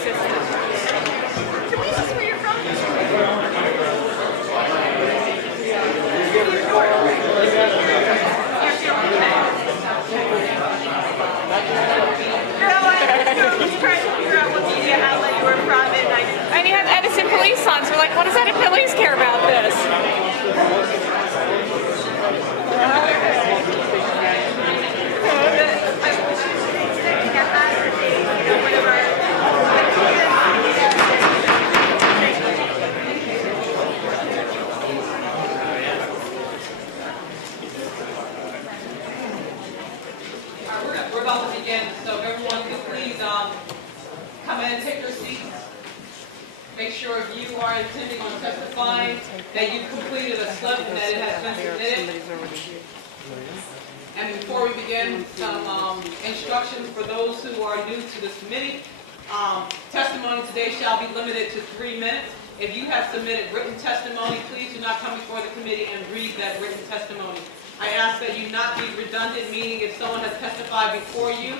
system. Can we see where you're from? I was trying to figure out what media outlet you were from, and you have Edison police on, so we're like, what does Edison police care about this? We're about to begin, so if everyone could please come in and take your seats. Make sure if you are intending on testifying that you've completed a slip and that it has been submitted. And before we begin, some instructions for those who are new to this committee. Testimony today shall be limited to 3 minutes. If you have submitted written testimony, please do not come before the committee and read that written testimony. I ask that you not be redundant, meaning if someone has testified before you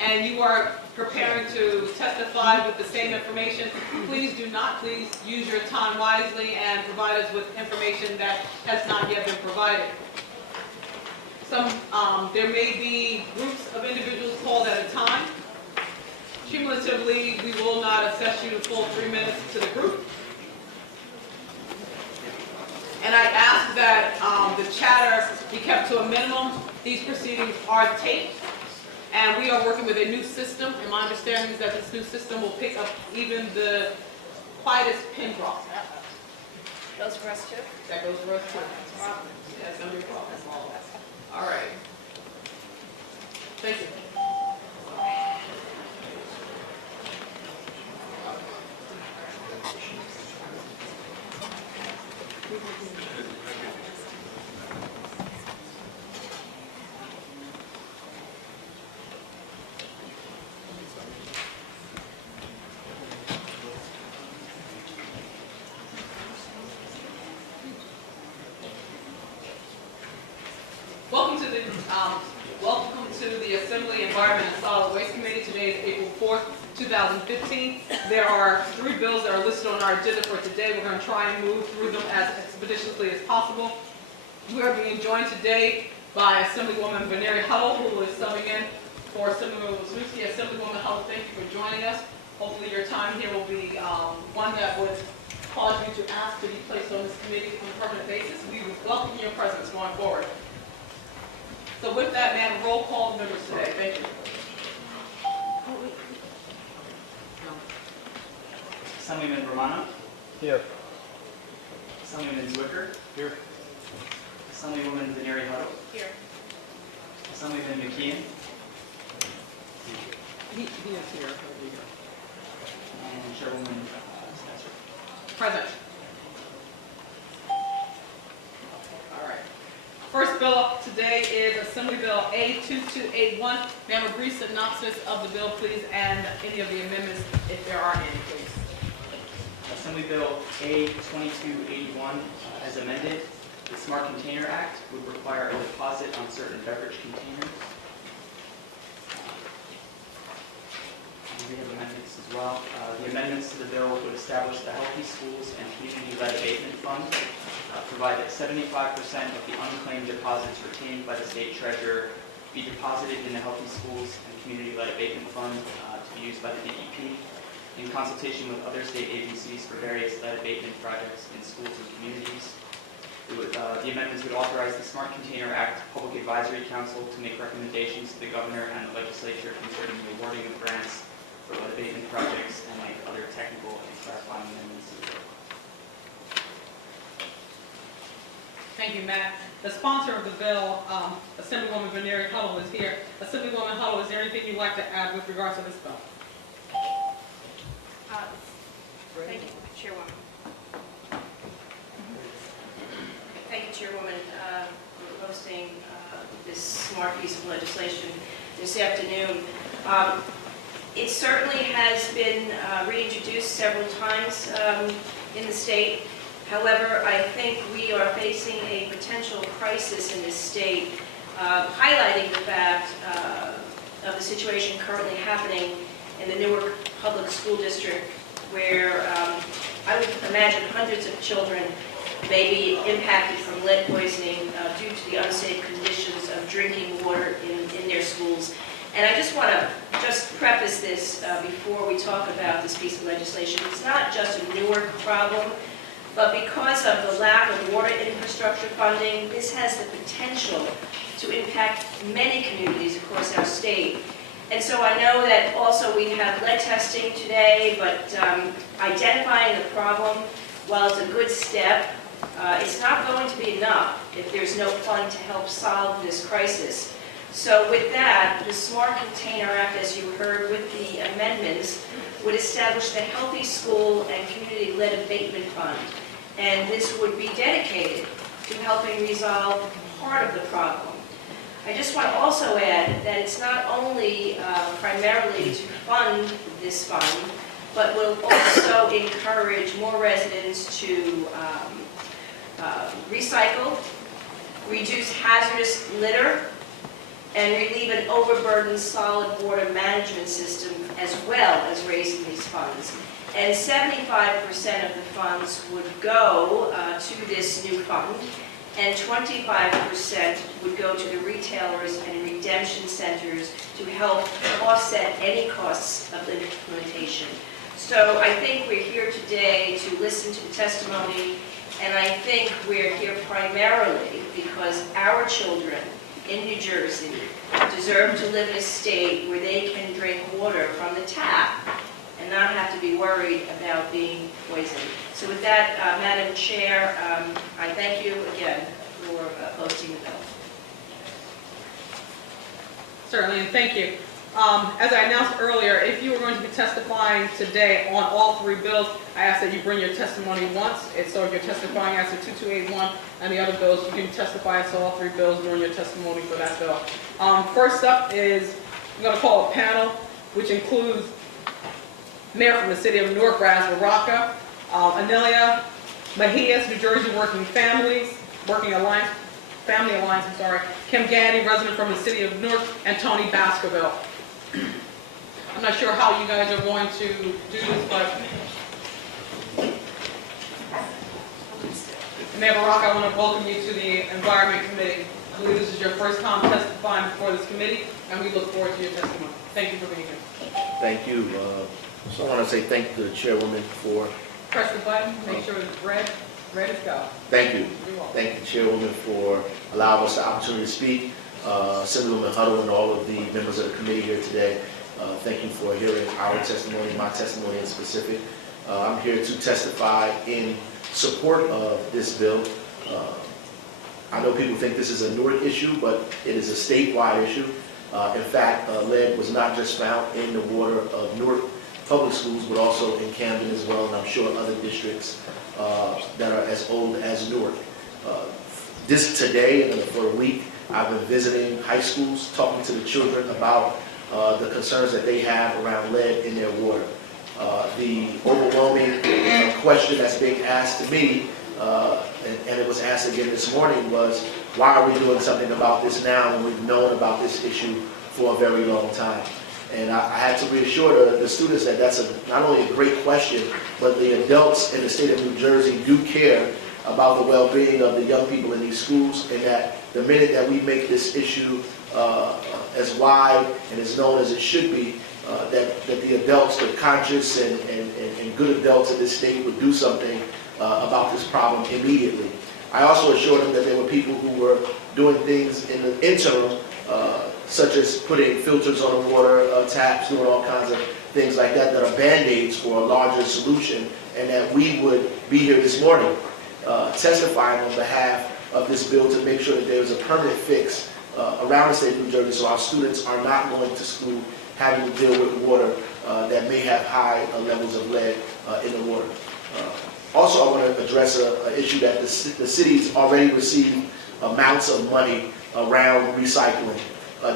and you are preparing to testify with the same information, please use your time wisely and provide us with information that has not yet been provided. There may be groups of individuals called at a time. Cumulatively, we will not assess you the full 3 minutes to the group. And I ask that the chatter be kept to a minimum. These proceedings are taped, and we are working with a new system, and my understanding is that this new system will pick up even the quietest pin drop. Goes for us too? That goes for us too. That's going to be a problem. All right. Thank you. Welcome to the Assembly Environment and Solid Waste Committee. Today is April 4th, 2015. There are 3 bills that are listed on our agenda for today. We're going to try and move through them as expeditiously as possible. We are being joined today by Assemblywoman Valerie Huddle, who is subbing in for Assemblywoman Wisniewski. Assemblywoman Huddle, thank you for joining us. Hopefully your time here will be one that would cause you to ask to be placed on this committee on a permanent basis. We would welcome your presence going forward. So with that, ma'am, roll call the members today. Thank you. Assemblyman Romano. Here. Assemblyman Zwicker. Here. Assemblywoman Valerie Huddle. Here. Assemblyman McKeon. He is here. And Chairwoman Spencer. Present. All right. First bill up today is Assembly Bill A2281. Ma'am, a brief synopsis of the bill, please, and any of the amendments, if there are any, please. Assembly Bill A2281, as amended, the Smart Container Act would require a deposit on certain beverage containers. And we have amendments as well. The amendments to the bill would establish the Healthy Schools and Community-Led Abatement Fund, provide that 75% of the unclaimed deposits retained by the state treasurer be deposited in the Healthy Schools and Community-Led Abatement Fund to be used by the DEP in consultation with other state agencies for various lead abatement projects in schools and communities. The amendments would authorize the Smart Container Act Public Advisory Council to make recommendations to the governor and the legislature concerning the awarding of grants for lead abatement projects and make other technical and clarifying amendments to the bill. Thank you, Matt. The sponsor of the bill, Assemblywoman Valerie Huddle, is here. Assemblywoman Huddle, is there anything you'd like to add with regards to this bill? Thank you, Chairwoman. Thank you, Chairwoman, for hosting this smart piece of legislation this afternoon. It certainly has been reintroduced several times in the state. However, I think we are facing a potential crisis in this state, highlighting the fact of the situation currently happening in the Newark Public School District where I would imagine hundreds of children may be impacted from lead poisoning due to the unsafe conditions of drinking water in their schools. And I just want to preface this before we talk about this piece of legislation. It's not just a Newark problem, but because of the lack of water infrastructure funding, this has the potential to impact many communities across our state. And so I know that also we have lead testing today, but identifying the problem, while it's a good step, it's not going to be enough if there's no fund to help solve this crisis. So with that, the Smart Container Act, as you heard with the amendments, would establish the Healthy School and Community Lead Abatement Fund. And this would be dedicated to helping resolve part of the problem. I just want to also add that it's not only primarily to fund this fund, but will also encourage more residents to recycle, reduce hazardous litter, and relieve an overburdened solid water management system, as well as raising these funds. And 75% of the funds would go to this new fund, and 25% would go to the retailers and redemption centers to help offset any costs of the implementation. So I think we're here today to listen to the testimony, and I think we're here primarily because our children in New Jersey deserve to live in a state where they can drink water from the tap and not have to be worried about being poisoned. So with that, Madam Chair, I thank you again for posting the bill. Certainly, and thank you. As I announced earlier, if you were going to be testifying today on all three bills, I ask that you bring your testimony once. And so if you're testifying as to 2281 and the other bills, you can testify as to all three bills during your testimony for that bill. First up is, I'm going to call a panel, which includes Mayor from the City of Newark, Raz Baraka, Anelia Mejias, New Jersey Working Alliance, Family Alliance, Kim Gandy, resident from the City of Newark, and Tony Baskerville. I'm not sure how you guys are going to do this, but Mayor Baraka, I want to welcome you to the Environment Committee. I believe this is your first time testifying before this committee, and we look forward to your testimony. Thank you for being here. Thank you. So I want to say thank you to the chairwoman for, Press the button, make sure it's red. Red is go. thank you. You're welcome. Thank the chairwoman for allowing us the opportunity to speak. Assemblywoman Huddle and all of the members of the committee here today, thank you for hearing our testimony, my testimony in specific. I'm here to testify in support of this bill. I know people think this is a Newark issue, but it is a statewide issue. In fact, lead was not just found in the water of Newark Public Schools, but also in Camden as well, and I'm sure other districts that are as old as Newark. This today and for a week, I've been visiting high schools, talking to the children about the concerns that they have around lead in their water. The overwhelming question that's being asked to me, and it was asked again this morning, was why are we doing something about this now when we've known about this issue for a very long time? And I had to reassure the students that that's not only a great question, but the adults in the state of New Jersey do care about the well-being of the young people in these schools, and that the minute that we make this issue as wide and as known as it should be, that the adults, the conscious and good adults in this state would do something about this problem immediately. I also assured them that there were people who were doing things in the interim, such as putting filters on the water taps, doing all kinds of things like that that are band-aids for a larger solution, and that we would be here this morning testifying on behalf of this bill to make sure that there is a permanent fix around the state of New Jersey so our students are not going to school having to deal with water that may have high levels of lead in the water. Also, I want to address an issue that the city's already received amounts of money around recycling.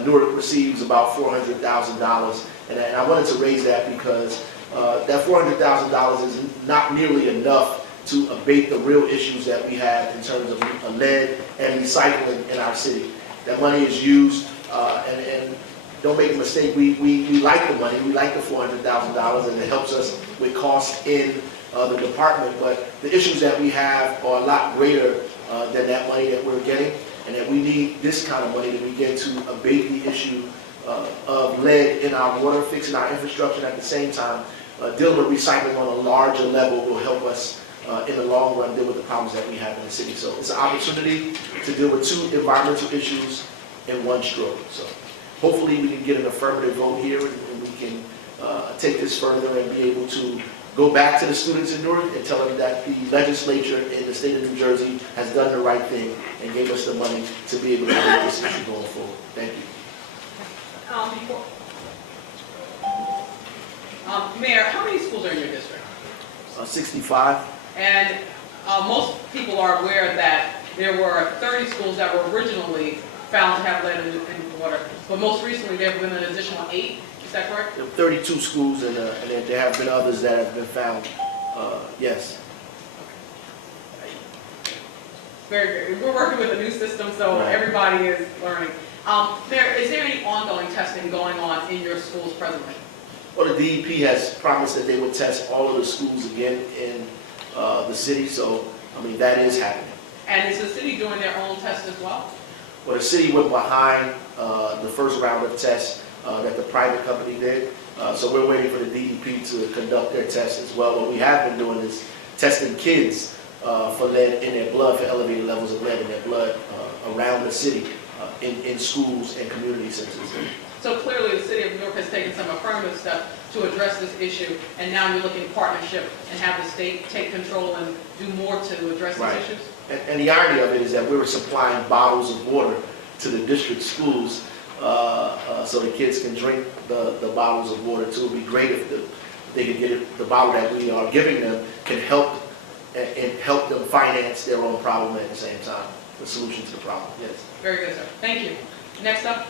Newark receives about $400,000, and I wanted to raise that because that $400,000 is not nearly enough to abate the real issues that we have in terms of lead and recycling in our city. That money is used, and don't make a mistake, we like the money, we like the $400,000, and it helps us with costs in the department, but the issues that we have are a lot greater than that money that we're getting, and that we need this kind of money to begin to abate the issue of lead in our water, fixing our infrastructure, and at the same time, dealing with recycling on a larger level will help us in the long run deal with the problems that we have in the city. So it's an opportunity to deal with two environmental issues in one stroke. So hopefully we can get an affirmative vote here, and we can take this further and be able to go back to the students in Newark and tell them that the legislature in the state of New Jersey has done the right thing and gave us the money to be able to deal with this issue going forward. Thank you. Mayor, how many schools are in your district? 65. And most people are aware that there were 30 schools that were originally found to have lead in the water, but most recently there have been an additional 8. Is that correct? There are 32 schools, and there have been others that have been found. Yes. Very good. We're working with a new system, so Right. everybody is learning. Is there any ongoing testing going on in your schools presently? Well, the DEP has promised that they would test all of the schools again in the city, so, I mean, that is happening. And is the city doing their own tests as well? Well, the city went behind the first round of tests that the private company did, so we're waiting for the DEP to conduct their tests as well. What we have been doing is testing kids for lead in their blood, for elevated levels of lead in their blood around the city, in schools and community centers. So clearly, the city of New York has taken some affirmative steps to address this issue, and now you're looking at partnership and have the state take control and do more to address Right. these issues? And the irony of it is that we were supplying bottles of water to the district schools so the kids can drink the bottles of water too. It would be great if they could get the bottle that we are giving them can help and help them finance their own problem at the same time, the solution to the problem. Yes. Very good, sir. Thank you. Next up.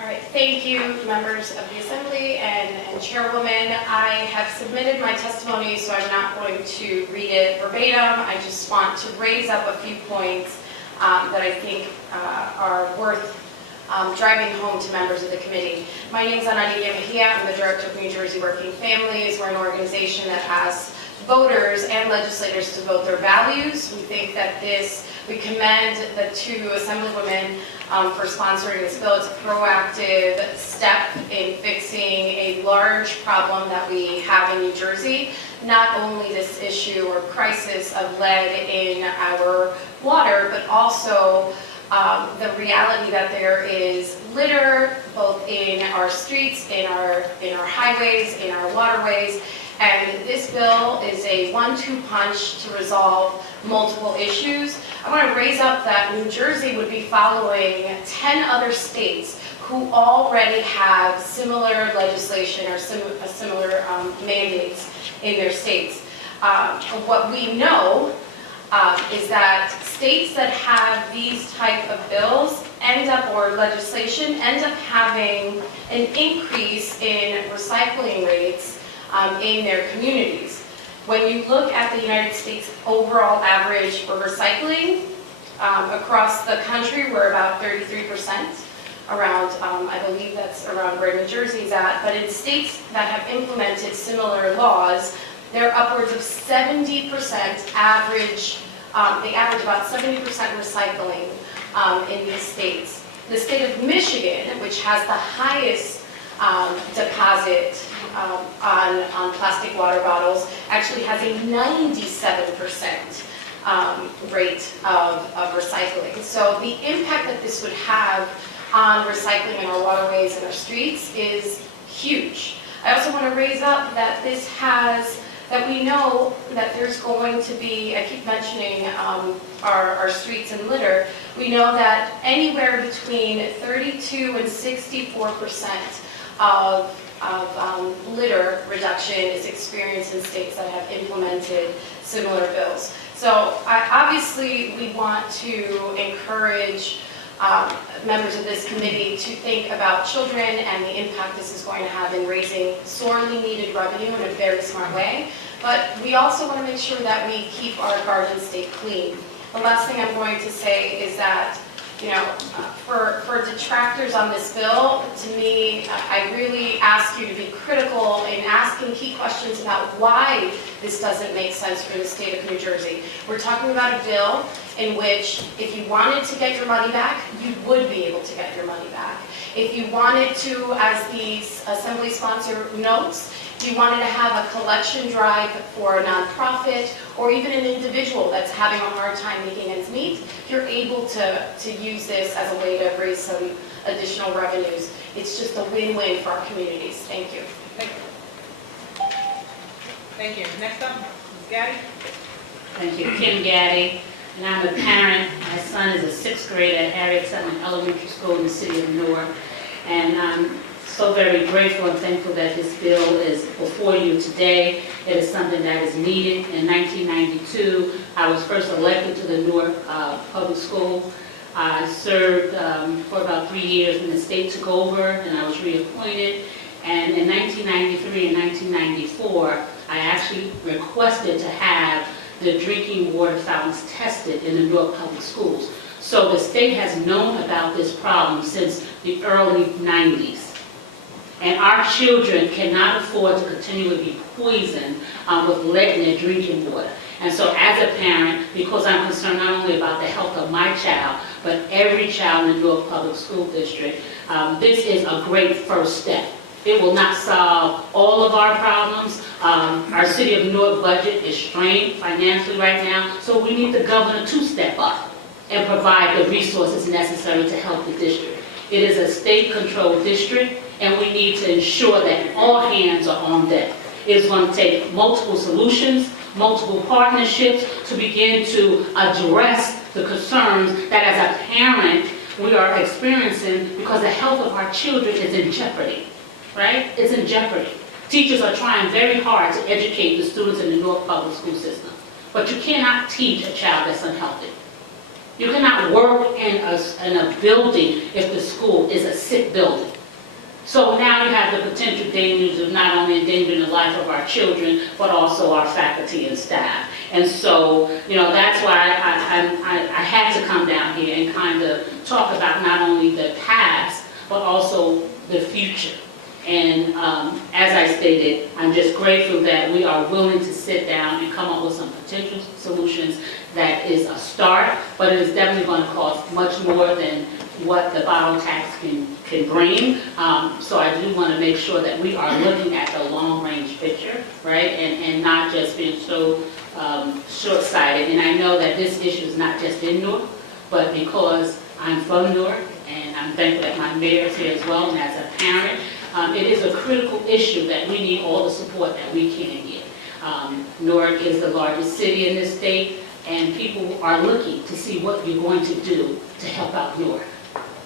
All right, thank you, members of the Assembly and Chairwoman. I have submitted my testimony, so I'm not going to read it verbatim. I just want to raise up a few points that I think are worth driving home to members of the committee. My name is Ananiya Mejia. I'm the Director of New Jersey Working Families. We're an organization that asks voters and legislators to vote their values. We think that we commend the two Assemblywomen for sponsoring this bill. It's a proactive step in fixing a large problem that we have in New Jersey. Not only this issue or crisis of lead in our water, but also the reality that there is litter both in our streets, in our highways, in our waterways. And this bill is a 1-2 punch to resolve multiple issues. I want to raise up that New Jersey would be following 10 other states who already have similar legislation or similar mandates in their states. What we know is that states that have these type of bills or legislation end up having an increase in recycling rates in their communities. When you look at the United States overall average for recycling, across the country we're about 33%, around, I believe that's around where New Jersey's at, but in states that have implemented similar laws, they're upwards of 70% average, they average about 70% recycling in these states. The state of Michigan, which has the highest deposit on plastic water bottles, actually has a 97% rate of recycling. So the impact that this would have on recycling in our waterways and our streets is huge. I also want to raise up that that we know that there's going to be, I keep mentioning our streets and litter, we know that anywhere between 32 and 64% of litter reduction is experienced in states that have implemented similar bills. So obviously we want to encourage members of this committee to think about children and the impact this is going to have in raising sorely needed revenue in a very smart way. but we also want to make sure that we keep our Garden State clean. The last thing I'm going to say is that, you know, for detractors on this bill, to me, I really ask you to be critical in asking key questions about why this doesn't make sense for the state of New Jersey. We're talking about a bill in which if you wanted to get your money back, you would be able to get your money back. If you wanted to, as the Assembly sponsor notes, if you wanted to have a collection drive for a nonprofit or even an individual that's having a hard time making ends meet, you're able to use this as a way to raise some additional revenues. It's just a win-win for our communities. Thank you. Thank you. Thank you. Next up, Ms. Gaddy. Thank you. Kim Gaddy, and I'm a parent. My son is a sixth grader at Harriet Tubman Elementary School in the city of Newark. And I'm so very grateful and thankful that this bill is before you today. It is something that is needed. In 1992, I was first elected to the Newark Public School. I served for about 3 years when the state took over, and I was reappointed. And in 1993 and 1994, I actually requested to have the drinking water fountains tested in the Newark Public Schools. So the state has known about this problem since the early 90s. And our children cannot afford to continually be poisoned with lead in their drinking water. And so as a parent, because I'm concerned not only about the health of my child, but every child in the Newark Public School District, this is a great first step. It will not solve all of our problems. Our city of Newark budget is strained financially right now, so we need the governor to step up and provide the resources necessary to help the district. It is a state-controlled district, and we need to ensure that all hands are on deck. It is going to take multiple solutions, multiple partnerships to begin to address the concerns that as a parent we are experiencing because the health of our children is in jeopardy, right? It's in jeopardy. Teachers are trying very hard to educate the students in the Newark Public School system, but you cannot teach a child that's unhealthy. You cannot work in a building if the school is a sick building. So now you have the potential dangers of not only endangering the life of our children, but also our faculty and staff. And so, you know, that's why I had to come down here and kind of talk about not only the past, but also the future. And as I stated, I'm just grateful that we are willing to sit down and come up with some potential solutions. That is a start, but it is definitely going to cost much more than what the bottle tax can bring. So I do want to make sure that we are looking at the long-range picture, right? And not just being so short-sighted. And I know that this issue is not just in Newark, but because I'm from Newark, and I'm thankful that my mayor is here as well, and as a parent, it is a critical issue that we need all the support that we can get. Newark is the largest city in this state, and people are looking to see what you're going to do to help out Newark,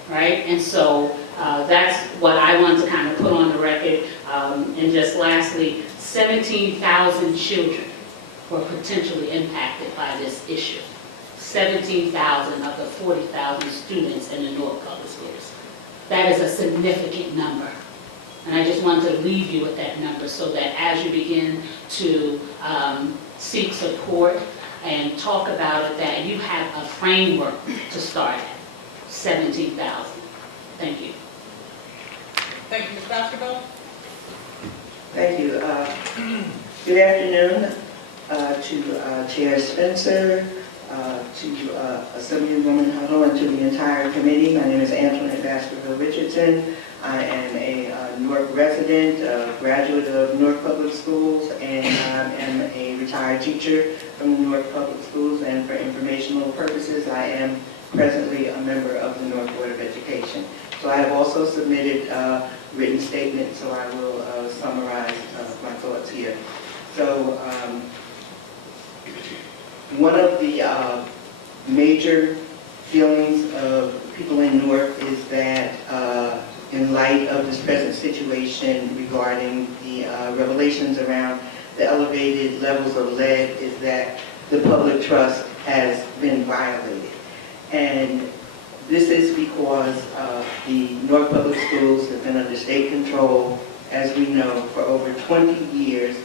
right? And so that's what I want to kind of put on the record. And just lastly, 17,000 children were potentially impacted by this issue. 17,000 of the 40,000 students in the Newark Public Schools. That is a significant number. And I just want to leave you with that number so that as you begin to seek support and talk about it, that you have a framework to start at. 17,000. Thank you. Thank you, Ms. Baskerville. Thank you. Good afternoon to Chair Spencer, to Assemblywoman Huddle, and to the entire committee. My name is Antoinette Baskerville Richardson. I am a Newark resident, a graduate of Newark Public Schools, and I am a retired teacher from the Newark Public Schools. And for informational purposes, I am presently a member of the Newark Board of Education. So I have also submitted a written statement, so I will summarize my thoughts here. So one of the major feelings of people in Newark is that in light of this present situation regarding the revelations around the elevated levels of lead, is that the public trust has been violated. And this is because the Newark Public Schools have been under state control, as we know, for over 20 years.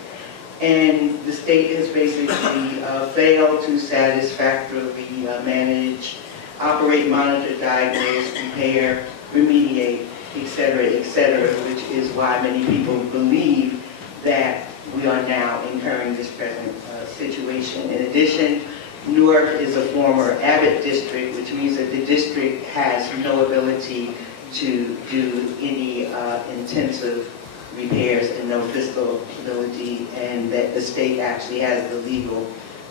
And the state has basically failed to satisfactorily manage, operate, monitor, diagnose, repair, remediate, et cetera, which is why many people believe that we are now incurring this present situation. In addition, Newark is a former Abbott district, which means that the district has no ability to do any intensive repairs and no fiscal ability, and that the state actually has the legal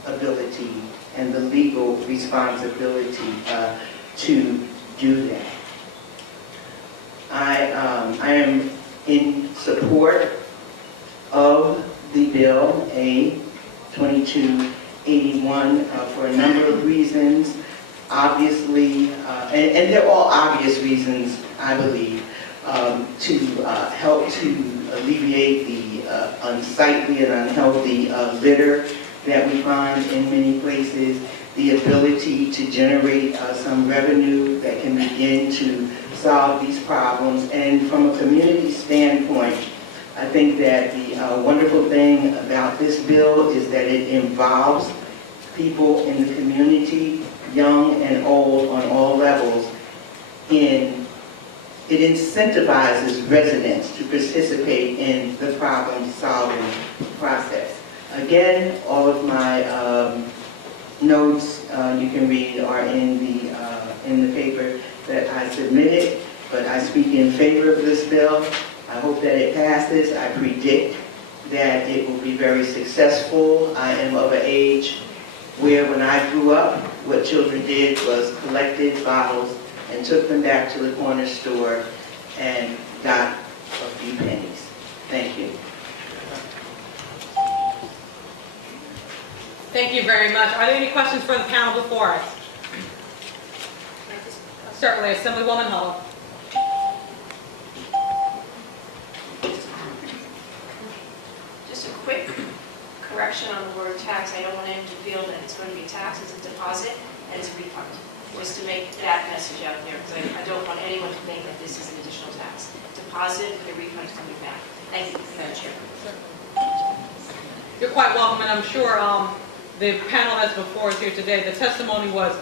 ability and the legal responsibility to do that. I am in support of the bill A 2281 for a number of reasons. Obviously, and they're all obvious reasons, I believe, to help to alleviate the unsightly and unhealthy litter that we find in many places, the ability to generate some revenue that can begin to solve these problems. And from a community standpoint, I think that the wonderful thing about this bill is that it involves people in the community, young and old, on all levels. It incentivizes residents to participate in the problem-solving process. Again, all of my notes you can read are in the paper that I submitted, but I speak in favor of this bill. I hope that it passes. I predict that it will be very successful. I am of an age where when I grew up, what children did was collected bottles and took them back to the corner store and got a few pennies. Thank you. Thank you very much. Are there any questions for the panel before us? Certainly, Assemblywoman Huddle. Just a quick correction on the word tax. I don't want anyone to feel that it's going to be tax, it's a deposit, and it's a refund. Just to make that message out there, because I don't want anyone to think that this is an additional tax. Deposit, the refund is coming back. Thank you, Madam Chair. You're quite welcome, and I'm sure the panel that's before us here today, the testimony was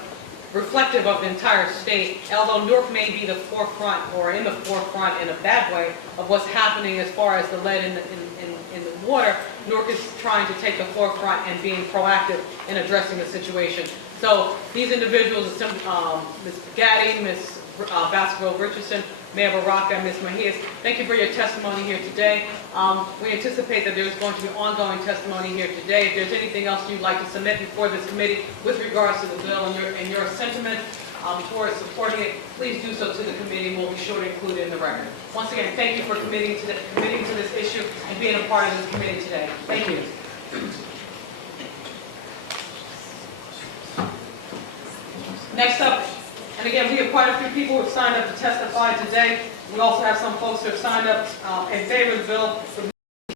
reflective of the entire state, although Newark may be the forefront, or in the forefront in a bad way, of what's happening as far as the lead in the water. Newark is trying to take the forefront and being proactive in addressing the situation. So these individuals, Ms. Gaddy, Ms. Baskerville-Richardson, Mayor Baraka, Ms. Mejias, thank you for your testimony here today. We anticipate that there's going to be ongoing testimony here today. If there's anything else you'd like to submit before this committee with regards to the bill and your sentiment towards supporting it, please do so to the committee. We'll be sure to include it in the record. Once again, thank you for committing to this issue and being a part of this committee today. Thank you. Next up, and again, we have quite a few people who have signed up to testify today. We also have some folks who have signed up in favor of the bill.